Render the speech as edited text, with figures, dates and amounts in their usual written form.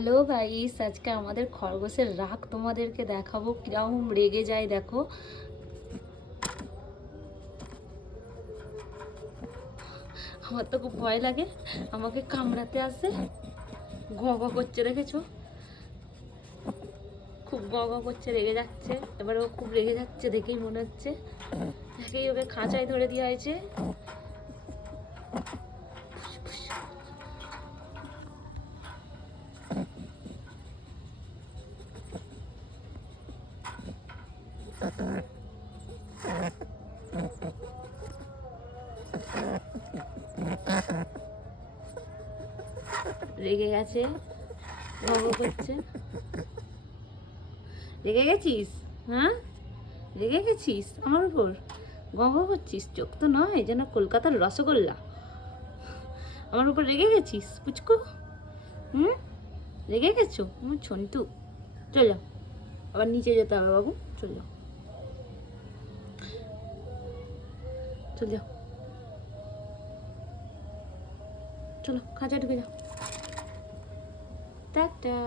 Hello guys, আজকে আমাদের খরগোশের রাগ তোমাদেরকে দেখাবো, কিরকম রেগে যায় দেখো। আমার তো খুব ভয় লাগে, আমাকে কামড়াতে আসে। গ গ করছে, দেখেছো? খুব গ গ করছে, রেগে যাচ্ছে। এবার ও খুব রেগে যাচ্ছে দেখেই মনে হচ্ছে। দেখেই ওকে খাঁচায় ধরে দেওয়া হয়েছে। রেগে গেছে, গ গ করছে। রেগে গেছিস? হ্যাঁ, রেগে গেছিস আমার উপর? গঙ্গ করছিস? চোখ তো নয় যেন কলকাতার রসগোল্লা। আমার উপর রেগে গেছিস পুচকু? হুম, রেগে গেছো আমার ছন্তু? চলো, আবার নিচে যেতে হবে বাবু। চলো চলো চলো, খাঁচা ঢুকে যাও। টাটা।